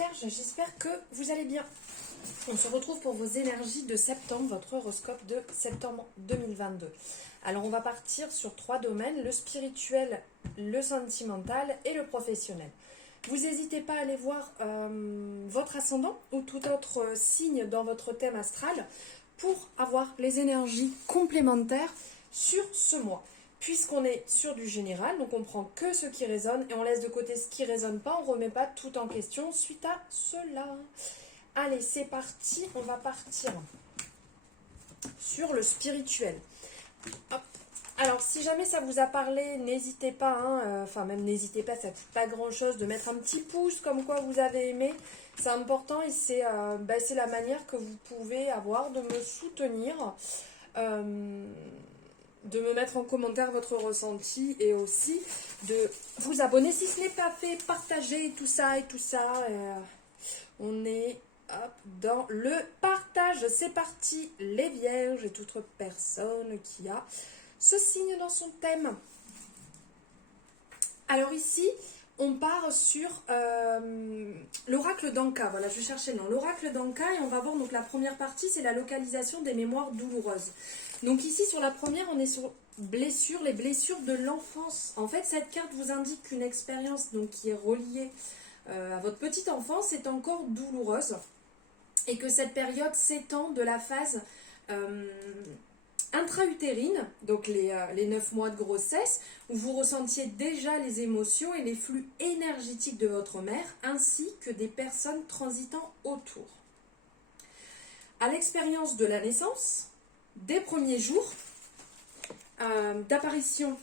Vierges, j'espère que vous allez bien. On se retrouve pour vos énergies de septembre, votre horoscope de septembre 2022. Alors on va partir sur 3 domaines, le spirituel, le sentimental et le professionnel. Vous n'hésitez pas à aller voir votre ascendant ou tout autre signe dans votre thème astral pour avoir les énergies complémentaires sur ce mois. Puisqu'on est sur du général, donc on prend que ce qui résonne et on laisse de côté ce qui ne résonne pas, on ne remet pas tout en question suite à cela. Allez, c'est parti, on va partir sur le spirituel. Hop. Alors, si jamais ça vous a parlé, n'hésitez pas, même n'hésitez pas, ça ne coûte pas grand-chose de mettre un petit pouce comme quoi vous avez aimé. C'est important et c'est la manière que vous pouvez avoir de me soutenir. De me mettre en commentaire votre ressenti et aussi de vous abonner si ce n'est pas fait, partager tout ça et tout ça. On est dans le partage. C'est parti, les vierges et toute personne qui a ce signe dans son thème. Alors ici, on part sur l'oracle d'Anka. Voilà, je cherchais le nom. L'oracle d'Anka et on va voir donc la première partie, c'est la localisation des mémoires douloureuses. Donc ici, sur la première, on est sur blessures, les blessures de l'enfance. En fait, cette carte vous indique qu'une expérience donc, qui est reliée à votre petite enfance est encore douloureuse et que cette période s'étend de la phase intra-utérine, donc les 9 mois de grossesse, où vous ressentiez déjà les émotions et les flux énergétiques de votre mère, ainsi que des personnes transitant autour. À l'expérience de la naissance, des premiers jours d'apparition,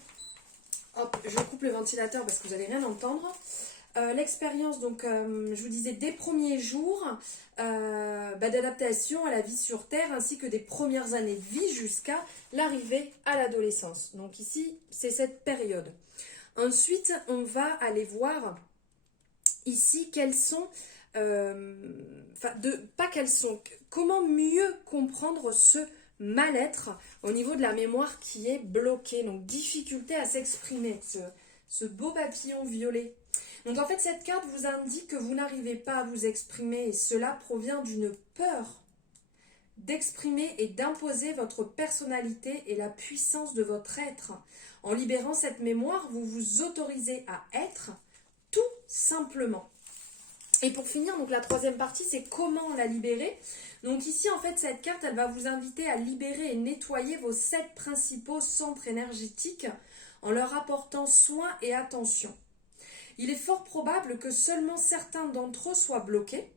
hop, je coupe le ventilateur parce que vous n'allez rien entendre. L'expérience, donc, je vous disais, des premiers jours d'adaptation à la vie sur Terre, ainsi que des premières années de vie jusqu'à l'arrivée à l'adolescence. Donc ici, c'est cette période. Ensuite, on va aller voir ici quelles sont, comment mieux comprendre ce mal-être au niveau de la mémoire qui est bloquée. Donc, difficulté à s'exprimer, ce beau papillon violet. Donc en fait, cette carte vous indique que vous n'arrivez pas à vous exprimer et cela provient d'une peur d'exprimer et d'imposer votre personnalité et la puissance de votre être. En libérant cette mémoire, vous vous autorisez à être tout simplement. Et pour finir, donc la troisième partie, c'est comment la libérer. Donc ici, en fait, cette carte, elle va vous inviter à libérer et nettoyer vos 7 principaux centres énergétiques en leur apportant soin et attention. Il est fort probable que seulement certains d'entre eux soient bloqués.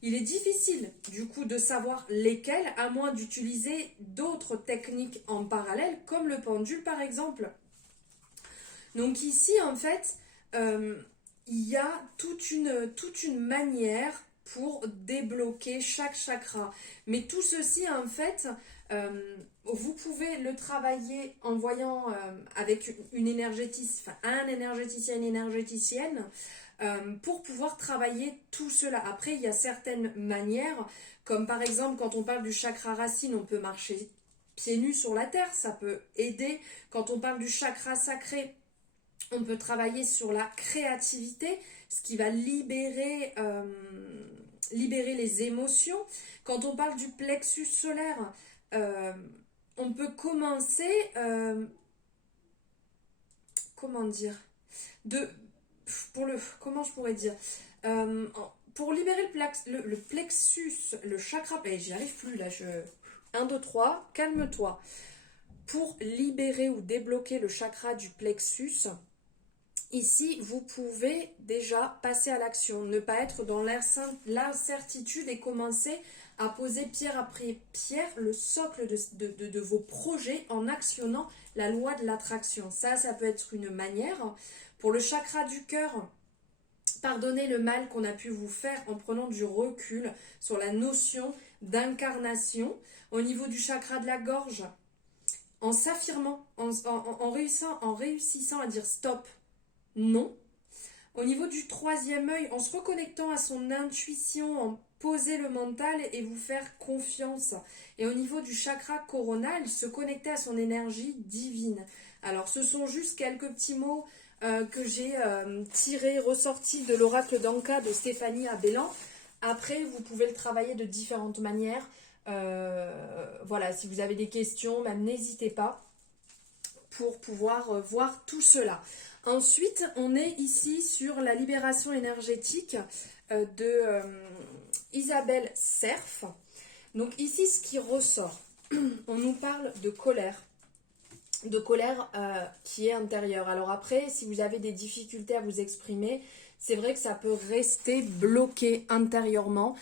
Il est difficile du coup de savoir lesquels, à moins d'utiliser d'autres techniques en parallèle, comme le pendule par exemple. Donc ici en fait, il y a toute une manière pour débloquer chaque chakra. Mais tout ceci en fait, vous pouvez le travailler en voyant avec un énergéticien, une énergéticienne, pour pouvoir travailler tout cela. Après, il y a certaines manières, comme par exemple quand on parle du chakra racine, on peut marcher pieds nus sur la terre, ça peut aider. Quand on parle du chakra sacré, on peut travailler sur la créativité, ce qui va libérer les émotions. Quand on parle du plexus solaire, on peut commencer, comment je pourrais dire, pour libérer le plexus, le chakra, j'y arrive plus là, 1, 2, 3, calme-toi. Pour libérer ou débloquer le chakra du plexus, ici, vous pouvez déjà passer à l'action, ne pas être dans l'incertitude et commencer à poser pierre après pierre le socle de vos projets en actionnant la loi de l'attraction. Ça peut être une manière. Pour le chakra du cœur, pardonnez le mal qu'on a pu vous faire en prenant du recul sur la notion d'incarnation. Au niveau du chakra de la gorge, en s'affirmant, en réussissant à dire stop, non. Au niveau du 3e œil, en se reconnectant à son intuition, en poser le mental et vous faire confiance. Et au niveau du chakra coronal, se connecter à son énergie divine. Alors ce sont juste quelques petits mots que j'ai tiré, ressorti de l'oracle d'Anka de Stéphanie Abellan. Après, vous pouvez le travailler de différentes manières. Voilà, si vous avez des questions, même n'hésitez pas pour pouvoir voir tout cela. Ensuite, on est ici sur la libération énergétique de Isabelle Cerf. Donc ici, ce qui ressort, on nous parle de colère qui est intérieure. Alors après, si vous avez des difficultés à vous exprimer, c'est vrai que ça peut rester bloqué intérieurement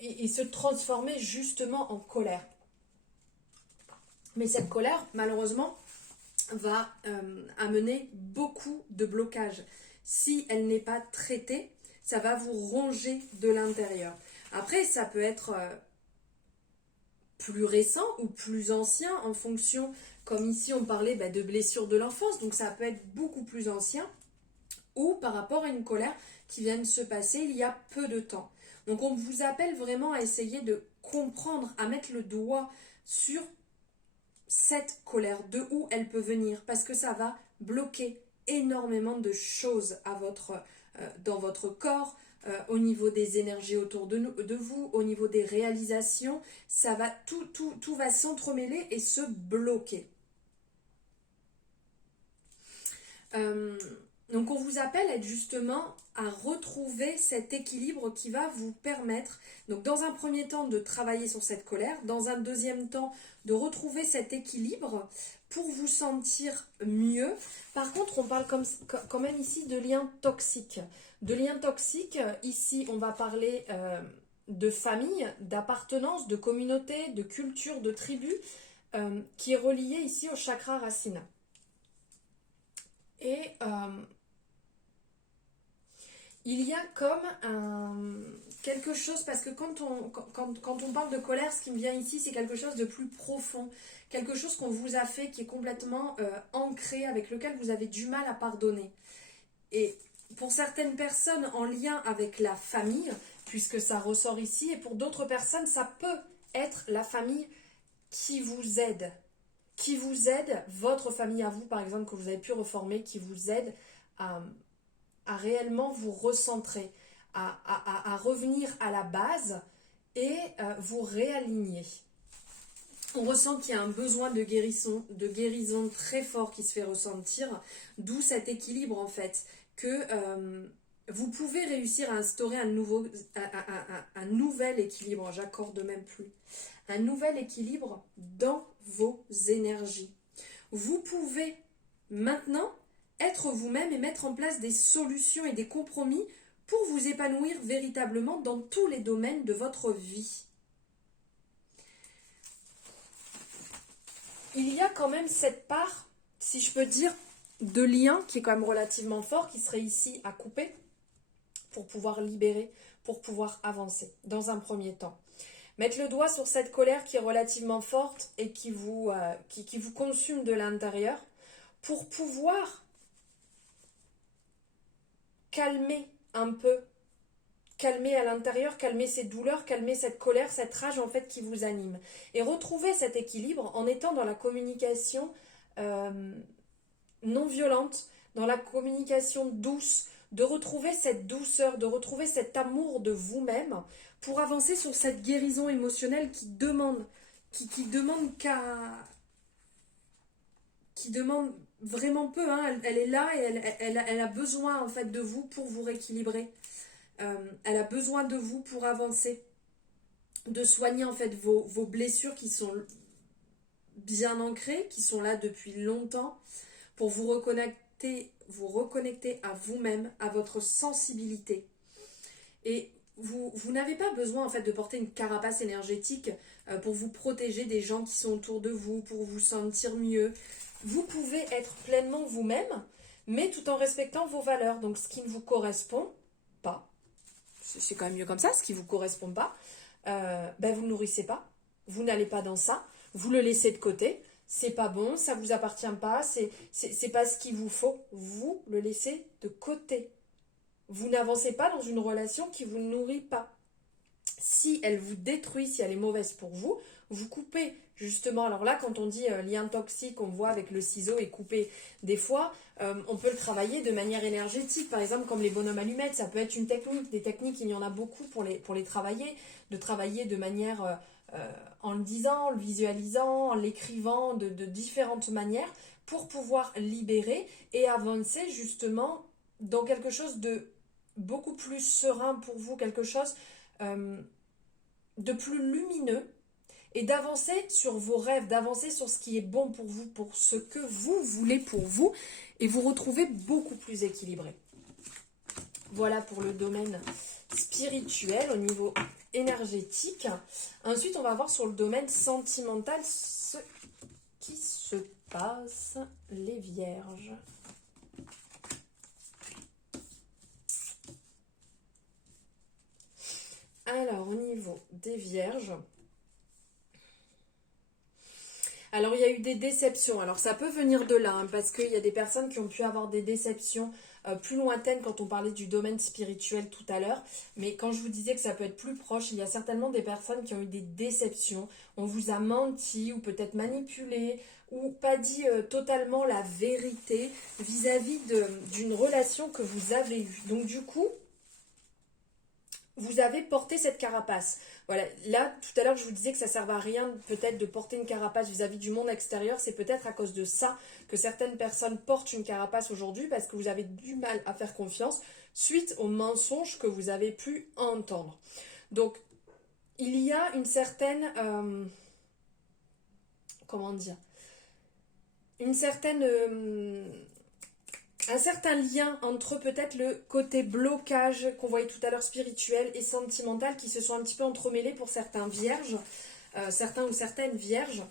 et se transformer justement en colère. Mais cette colère, malheureusement, va amener beaucoup de blocages. Si elle n'est pas traitée, ça va vous ronger de l'intérieur. Après, ça peut être plus récent ou plus ancien en fonction, comme ici on parlait de blessures de l'enfance, donc ça peut être beaucoup plus ancien, ou par rapport à une colère qui vient de se passer il y a peu de temps. Donc on vous appelle vraiment à essayer de comprendre, à mettre le doigt sur cette colère, de où elle peut venir, parce que ça va bloquer énormément de choses dans votre corps, au niveau des énergies autour de vous, au niveau des réalisations, ça va tout va s'entremêler et se bloquer. Donc on vous appelle justement à retrouver cet équilibre qui va vous permettre, donc dans un premier temps de travailler sur cette colère, dans un deuxième temps de retrouver cet équilibre pour vous sentir mieux. Par contre, on parle quand même ici de liens toxiques. De liens toxiques, ici on va parler de famille, d'appartenance, de communauté, de culture, de tribu, qui est relié ici au chakra racine. Et il y a comme quelque chose, parce que quand on parle de colère, ce qui me vient ici, c'est quelque chose de plus profond, quelque chose qu'on vous a fait qui est complètement ancré, avec lequel vous avez du mal à pardonner. Et pour certaines personnes en lien avec la famille, puisque ça ressort ici, et pour d'autres personnes, ça peut être la famille qui vous aide, votre famille à vous, par exemple, que vous avez pu reformer, qui vous aide à réellement vous recentrer, à revenir à la base et vous réaligner. On ressent qu'il y a un besoin de guérison très fort qui se fait ressentir, d'où cet équilibre en fait, que vous pouvez réussir à instaurer un nouvel équilibre, j'accorde même plus, un nouvel équilibre dans vos énergies. Vous pouvez maintenant être vous-même et mettre en place des solutions et des compromis pour vous épanouir véritablement dans tous les domaines de votre vie. Il y a quand même cette part, si je peux dire, de lien qui est quand même relativement fort, qui serait ici à couper pour pouvoir libérer, pour pouvoir avancer dans un premier temps. Mettre le doigt sur cette colère qui est relativement forte et qui vous consume de l'intérieur pour pouvoir calmer un peu, calmer à l'intérieur, calmer ces douleurs, calmer cette colère, cette rage en fait qui vous anime. Et retrouver cet équilibre en étant dans la communication non violente, dans la communication douce, de retrouver cette douceur, de retrouver cet amour de vous-même pour avancer sur cette guérison émotionnelle qui demande vraiment peu, hein. Elle est là et elle a besoin en fait de vous pour vous rééquilibrer. Elle a besoin de vous pour avancer, de soigner en fait vos blessures qui sont bien ancrées, qui sont là depuis longtemps, pour vous reconnecter à vous-même, à votre sensibilité. Et vous n'avez pas besoin en fait de porter une carapace énergétique pour vous protéger des gens qui sont autour de vous, pour vous sentir mieux. Vous pouvez être pleinement vous-même, mais tout en respectant vos valeurs. Donc ce qui ne vous correspond pas, c'est quand même mieux comme ça, ce qui ne vous correspond pas, vous ne nourrissez pas, vous n'allez pas dans ça, vous le laissez de côté, c'est pas bon, ça vous appartient pas, c'est pas ce qu'il vous faut, vous le laissez de côté. Vous n'avancez pas dans une relation qui vous nourrit pas. Si elle vous détruit, si elle est mauvaise pour vous, vous coupez justement, alors là, quand on dit lien toxique, on voit avec le ciseau et couper, des fois, on peut le travailler de manière énergétique, par exemple, comme les bonhommes allumettes, ça peut être une technique. Des techniques, il y en a beaucoup pour les travailler, de travailler de manière, en le disant, en le visualisant, en l'écrivant, de différentes manières, pour pouvoir libérer et avancer justement dans quelque chose de beaucoup plus serein pour vous, quelque chose de plus lumineux, et d'avancer sur vos rêves, d'avancer sur ce qui est bon pour vous, pour ce que vous voulez pour vous, et vous retrouver beaucoup plus équilibré. Voilà pour le domaine spirituel au niveau énergétique. Ensuite, on va voir sur le domaine sentimental ce qui se passe, les vierges. Alors, au niveau des vierges, alors il y a eu des déceptions. Alors ça peut venir de là, hein, parce qu'il y a des personnes qui ont pu avoir des déceptions plus lointaines quand on parlait du domaine spirituel tout à l'heure. Mais quand je vous disais que ça peut être plus proche, il y a certainement des personnes qui ont eu des déceptions. On vous a menti ou peut-être manipulé ou pas dit totalement la vérité vis-à-vis d'une relation que vous avez eue. Donc du coup, vous avez porté cette carapace. Voilà, là, tout à l'heure, je vous disais que ça ne servait à rien peut-être de porter une carapace vis-à-vis du monde extérieur. C'est peut-être à cause de ça que certaines personnes portent une carapace aujourd'hui, parce que vous avez du mal à faire confiance suite aux mensonges que vous avez pu entendre. Donc, il y a une certaine... comment dire, une certaine... un certain lien entre peut-être le côté blocage qu'on voyait tout à l'heure spirituel et sentimental qui se sont un petit peu entremêlés pour certains vierges, certains ou certaines vierges.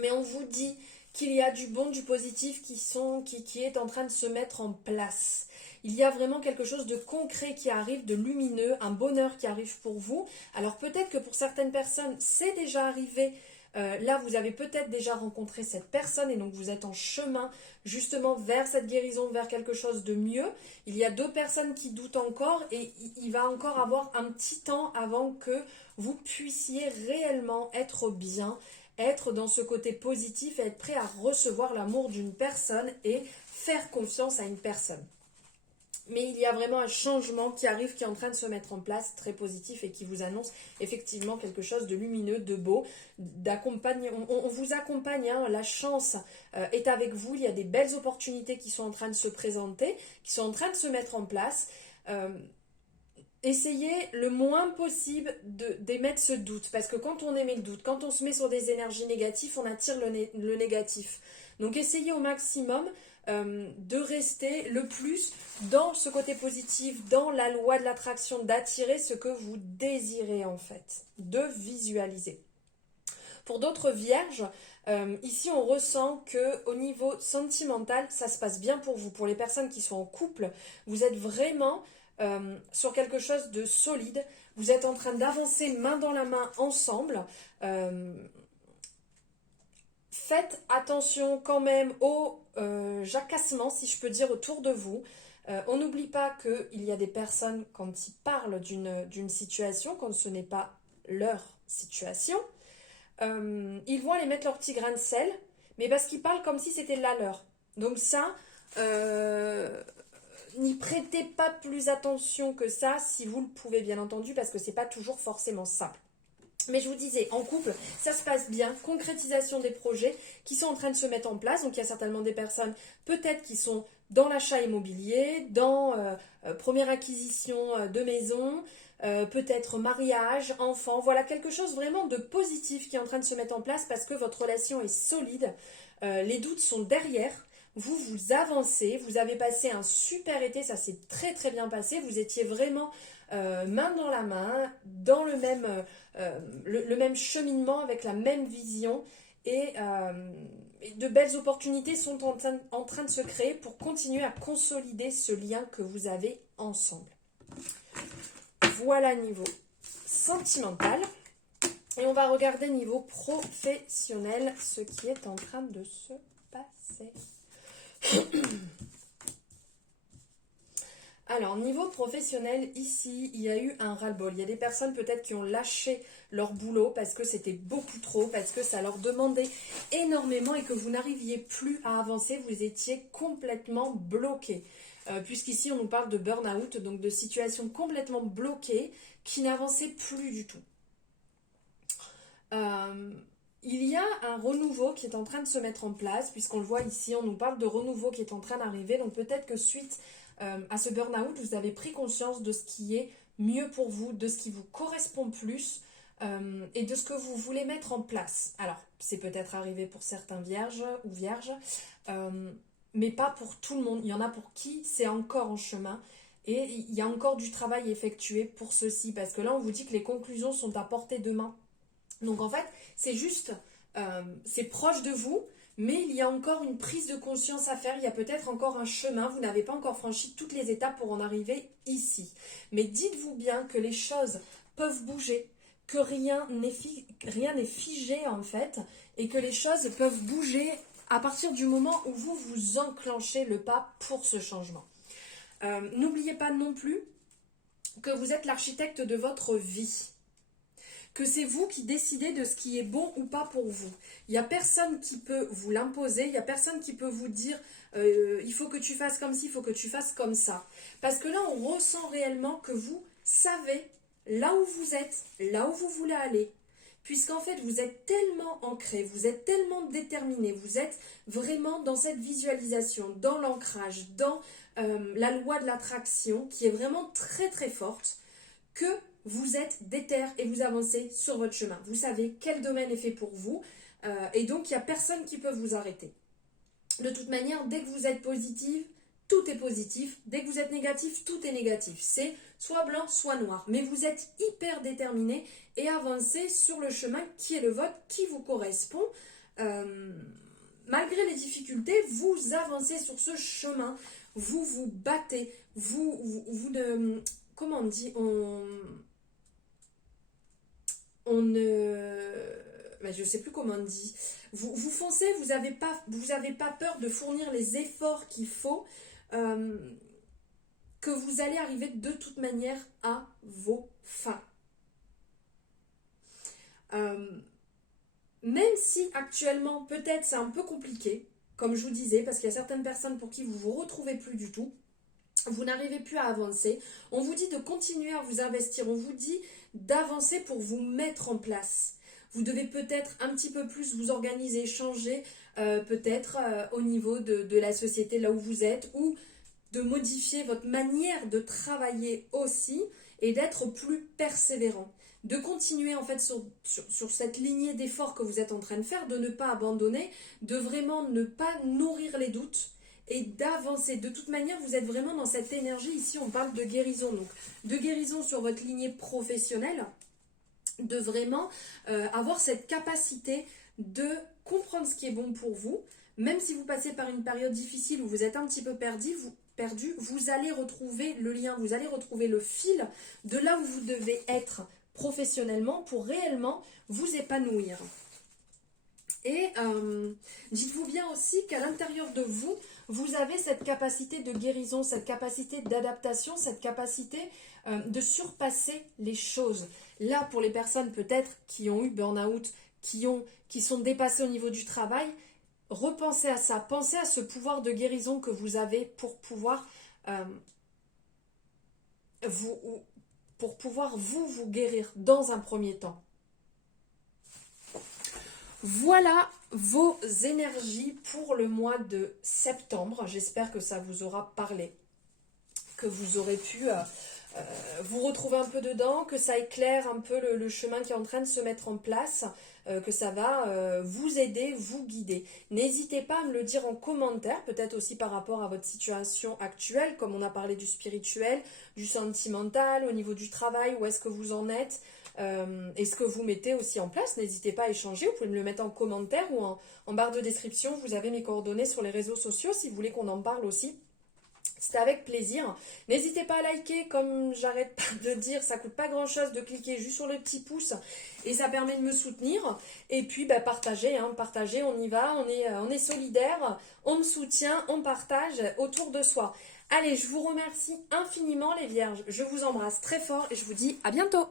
Mais on vous dit qu'il y a du bon, du positif qui est en train de se mettre en place. Il y a vraiment quelque chose de concret qui arrive, de lumineux, un bonheur qui arrive pour vous. Alors peut-être que pour certaines personnes, c'est déjà arrivé. Là, vous avez peut-être déjà rencontré cette personne et donc vous êtes en chemin justement vers cette guérison, vers quelque chose de mieux. Il y a d'autres personnes qui doutent encore et il va encore avoir un petit temps avant que vous puissiez réellement être bien, être dans ce côté positif et être prêt à recevoir l'amour d'une personne et faire confiance à une personne. Mais il y a vraiment un changement qui arrive, qui est en train de se mettre en place, très positif, et qui vous annonce effectivement quelque chose de lumineux, de beau, d'accompagner. On vous accompagne, hein, la chance est avec vous, il y a des belles opportunités qui sont en train de se présenter, qui sont en train de se mettre en place. Essayez le moins possible d'émettre ce doute, parce que quand on émet le doute, quand on se met sur des énergies négatives, on attire le négatif. Donc essayez au maximum de rester le plus dans ce côté positif, dans la loi de l'attraction, d'attirer ce que vous désirez en fait, de visualiser. Pour d'autres vierges, ici on ressent qu'au niveau sentimental, ça se passe bien pour vous. Pour les personnes qui sont en couple, vous êtes vraiment sur quelque chose de solide. Vous êtes en train d'avancer main dans la main ensemble. Faites attention quand même aux jacassements, si je peux dire, autour de vous. On n'oublie pas qu'il y a des personnes, quand ils parlent d'une situation, quand ce n'est pas leur situation, ils vont aller mettre leur petit grain de sel, mais parce qu'ils parlent comme si c'était la leur. Donc ça, n'y prêtez pas plus attention que ça, si vous le pouvez bien entendu, parce que c'est pas toujours forcément simple. Mais je vous disais, en couple, ça se passe bien, concrétisation des projets qui sont en train de se mettre en place. Donc il y a certainement des personnes peut-être qui sont dans l'achat immobilier, dans première acquisition de maison, peut-être mariage, enfant. Voilà quelque chose vraiment de positif qui est en train de se mettre en place parce que votre relation est solide. Les doutes sont derrière. Vous avancez, vous avez passé un super été, ça s'est très très bien passé. Vous étiez vraiment main dans la main, dans le même cheminement, avec la même vision, et de belles opportunités sont en train de se créer pour continuer à consolider ce lien que vous avez ensemble. Voilà niveau sentimental. Et on va regarder niveau professionnel ce qui est en train de se passer. Alors, niveau professionnel, ici, il y a eu un ras-le-bol. Il y a des personnes peut-être qui ont lâché leur boulot parce que c'était beaucoup trop, parce que ça leur demandait énormément et que vous n'arriviez plus à avancer, vous étiez complètement bloqué. Puisqu'ici, on nous parle de burn-out, donc de situations complètement bloquées qui n'avançaient plus du tout. Il y a un renouveau qui est en train de se mettre en place, puisqu'on le voit ici, on nous parle de renouveau qui est en train d'arriver. Donc peut-être que suite à ce burn-out, vous avez pris conscience de ce qui est mieux pour vous, de ce qui vous correspond plus et de ce que vous voulez mettre en place. Alors, c'est peut-être arrivé pour certains vierges ou vierges, mais pas pour tout le monde. Il y en a pour qui c'est encore en chemin. Et il y a encore du travail effectué pour ceci, parce que là, on vous dit que les conclusions sont à portée de main. Donc en fait, c'est juste, c'est proche de vous, mais il y a encore une prise de conscience à faire. Il y a peut-être encore un chemin. Vous n'avez pas encore franchi toutes les étapes pour en arriver ici. Mais dites-vous bien que les choses peuvent bouger, que rien n'est figé en fait, et que les choses peuvent bouger à partir du moment où vous enclenchez le pas pour ce changement. N'oubliez pas non plus que vous êtes l'architecte de votre vie. Que c'est vous qui décidez de ce qui est bon ou pas pour vous. Il n'y a personne qui peut vous l'imposer, il n'y a personne qui peut vous dire il faut que tu fasses comme ci, il faut que tu fasses comme ça. Parce que là, on ressent réellement que vous savez là où vous êtes, là où vous voulez aller. Puisqu'en fait, vous êtes tellement ancré, vous êtes tellement déterminé, vous êtes vraiment dans cette visualisation, dans l'ancrage, dans la loi de l'attraction qui est vraiment très très forte, que vous êtes déter et vous avancez sur votre chemin. Vous savez quel domaine est fait pour vous et donc il n'y a personne qui peut vous arrêter. De toute manière, dès que vous êtes positif, tout est positif. Dès que vous êtes négatif, tout est négatif. C'est soit blanc, soit noir. Mais vous êtes hyper déterminé et avancez sur le chemin qui est le vôtre, qui vous correspond. Malgré les difficultés, vous avancez sur ce chemin. Vous vous battez. Vous ne... Comment on dit on ne... Ben, je ne sais plus comment on dit. Vous foncez, vous n'avez pas peur de fournir les efforts qu'il faut, que vous allez arriver de toute manière à vos fins. Même si actuellement, peut-être c'est un peu compliqué, comme je vous disais, parce qu'il y a certaines personnes pour qui vous ne vous retrouvez plus du tout, vous n'arrivez plus à avancer, on vous dit de continuer à vous investir, on vous dit d'avancer pour vous mettre en place. Vous devez peut-être un petit peu plus vous organiser, changer peut-être au niveau de la société là où vous êtes, ou de modifier votre manière de travailler aussi et d'être plus persévérant. De continuer en fait sur cette lignée d'efforts que vous êtes en train de faire, de ne pas abandonner, de vraiment ne pas nourrir les doutes et d'avancer. De toute manière, vous êtes vraiment dans cette énergie. Ici, on parle de guérison. Donc, de guérison sur votre lignée professionnelle, de vraiment avoir cette capacité de comprendre ce qui est bon pour vous. Même si vous passez par une période difficile où vous êtes un petit peu perdu, vous allez retrouver le lien, vous allez retrouver le fil de là où vous devez être professionnellement pour réellement vous épanouir. Et dites-vous bien aussi qu'à l'intérieur de vous, vous avez cette capacité de guérison, cette capacité d'adaptation, cette capacité de surpasser les choses. Là, pour les personnes peut-être qui ont eu burn-out, qui sont dépassées au niveau du travail, repensez à ça. Pensez à ce pouvoir de guérison que vous avez pour pouvoir vous guérir dans un premier temps. Voilà vos énergies pour le mois de septembre. J'espère que ça vous aura parlé, que vous aurez pu vous retrouver un peu dedans, que ça éclaire un peu le chemin qui est en train de se mettre en place, que ça va vous aider, vous guider. N'hésitez pas à me le dire en commentaire, peut-être aussi par rapport à votre situation actuelle, comme on a parlé du spirituel, du sentimental, au niveau du travail, où est-ce que vous en êtes, et ce que vous mettez aussi en place. N'hésitez pas à échanger, vous pouvez me le mettre en commentaire ou en barre de description. Vous avez mes coordonnées sur les réseaux sociaux si vous voulez qu'on en parle aussi. C'était avec plaisir. N'hésitez pas à liker, comme j'arrête pas de dire, ça coûte pas grand chose de cliquer juste sur le petit pouce et ça permet de me soutenir. Et puis partagez, partagez, on y va, on est solidaires, on me soutient, on partage autour de soi. Allez, je vous remercie infiniment les vierges. Je vous embrasse très fort et je vous dis à bientôt.